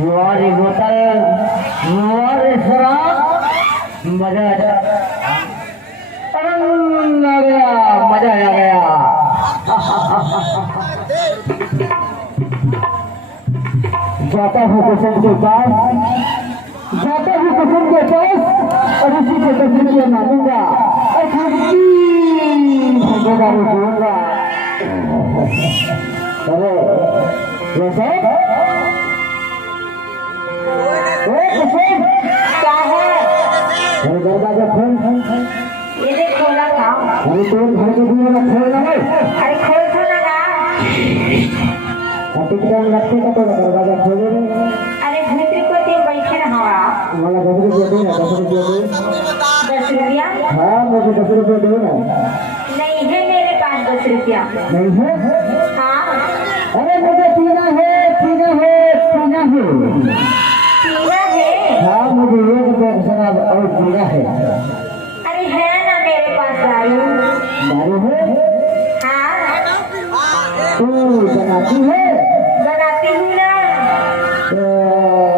वारी बोतल वारी शराब मजा आ गया मजा आ गया। जाता हूँ कुसुम के पास जाता हूँ कुसुम के पास और इसी के तस्वीर मानूंगा और भागीदारी दूंगा। अरे वैसे क्या है? दरवाजा खोल। ये देख खोला था। अरे तो घर के दूर में खोल ना। अरे खोल तो लगा। टिकट लगते का तो दरवाजा खोले नहीं। अरे भीतर को तुम बैठे रहो। वाला 10 रुपया दे ना 10 रुपया दे। 10 रुपया? हाँ मुझे 10 रुपया दे ना। नहीं है मेरे पास 10 रुपया। नहीं है? हाँ। अरे मुझे पीना है पीना है पीना है। पीना है? हाँ मुझे 1 रुपया शराब और पीना है। अरे है ना मेरे पास दारू। दारू है? हाँ। तू बनाती है? बनाती हूँ ना। तो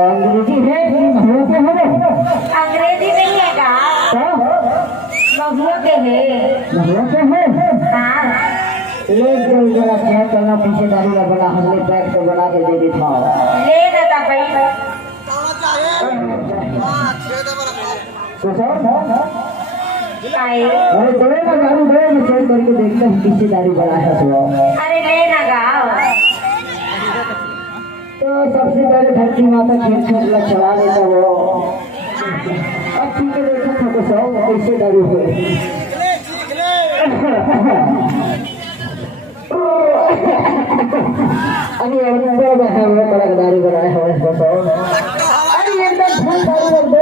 अंग्रेजी है बहुओं के है? अंग्रेजी नहीं है का? तो बहुओं के है। बहुओं के है? हाँ। एक जरा चेक करना पीछे दारू का बना हमने पैक तो बना के दे देता हूँ। ले देता भाई। तो सर आए। अरे दे ना दारू दे मैं चेक करके देखता हूँ पीछे दारू बना है तो। अरे ले ना गाओ। तो सबसे पहले धरती माता खेत खेतला चला लेता वो। अब ठीक है देखा था तो सौ कैसे दारू हुए। अरे अंदर बैठा हुआ कड़क दारू बनाए हुए इसको सौ। अरे एकदम फुल दारू रख दे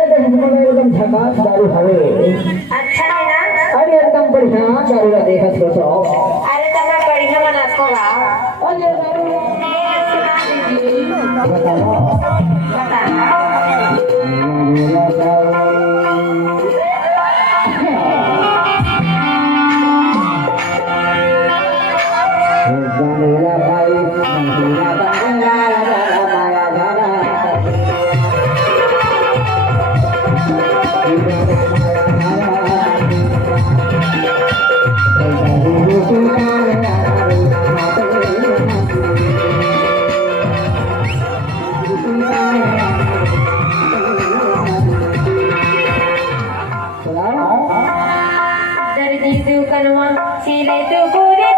एकदम झकास दारू हवे। अच्छा है ना? अरे एकदम बढ़िया दारू का देखा तो सौ। अरे तो मैं बढ़िया बनाता हूँ। अरे दारू बताओ मेरा भाई मेरा बंगला माया जाना दर्दी तू कनवा सीले तू पूरे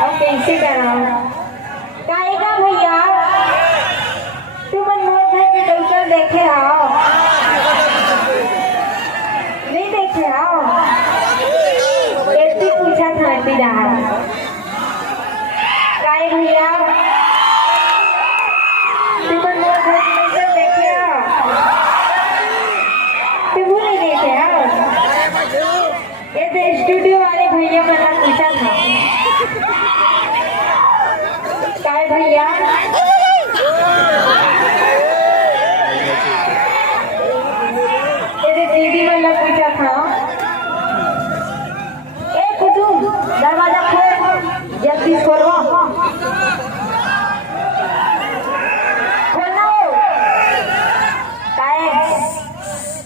अब कैसे कराओ काएगा भैया तुम मन मोर घर के डॉक्टर देखे आओ।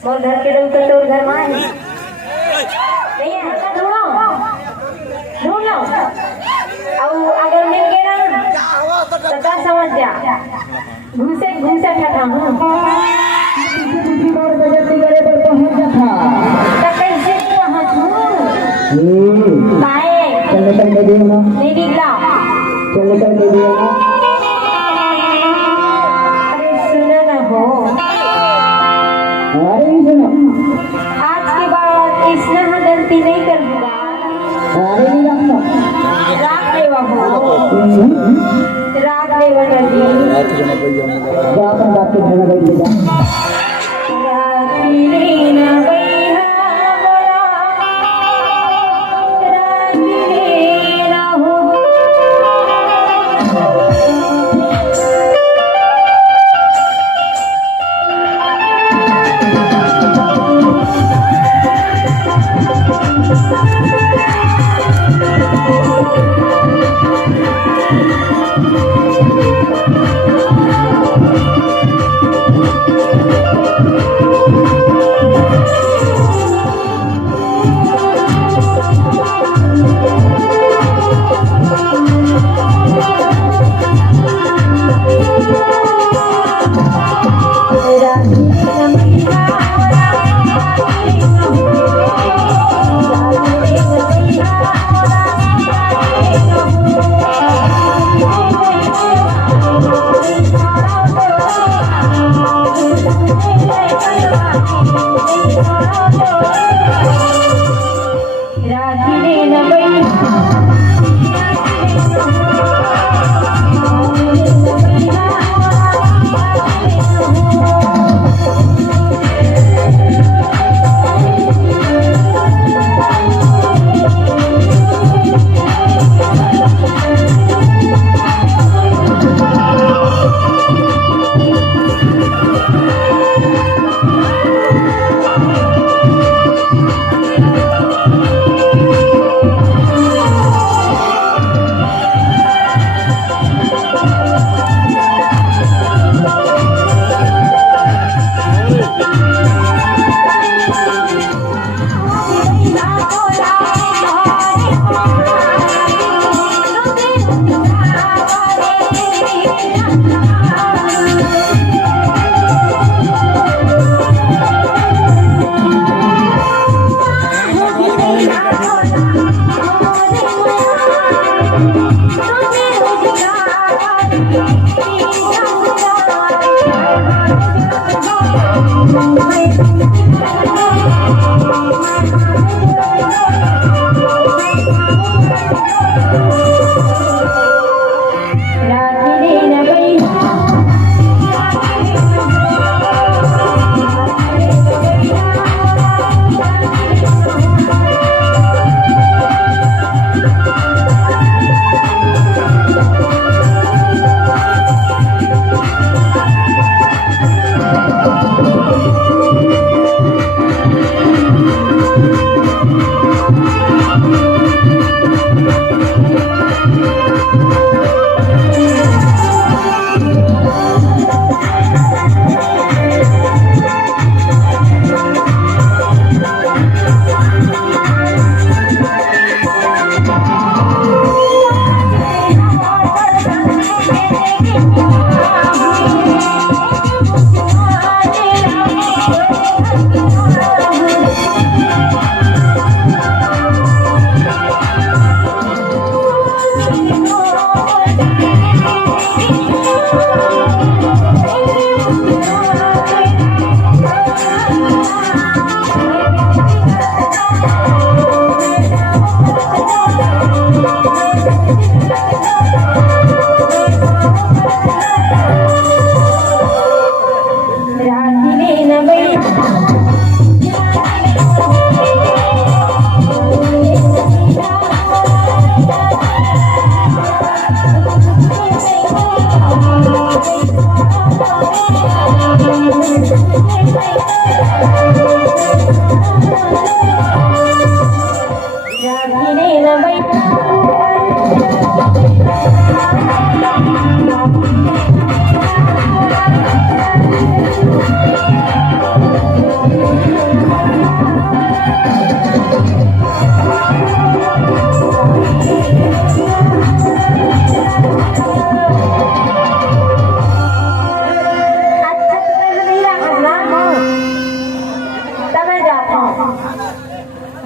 मोर घर के लोग तो तोर घर में है नहीं है हल्का ढूंढ लो और अगर मिल गया ना तो क्या समझ जा घूसे ठठा हूँ और बजती गले पर पहुंच था तो कैसे तू वहाँ छू काहे चल निकल के दियो ना नहीं निकला चल निकल के दियो ना अरे सुनो ना हो अरे सुनो आज के बाद इसने हाँ गलती नहीं कर दूंगा अरे नहीं रखना राग देवा हो राग देवा कर दी जा अपन बात के घर बैठ जा राखी लेना बैठा बोला राखी लेना हो राखी लेना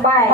बाय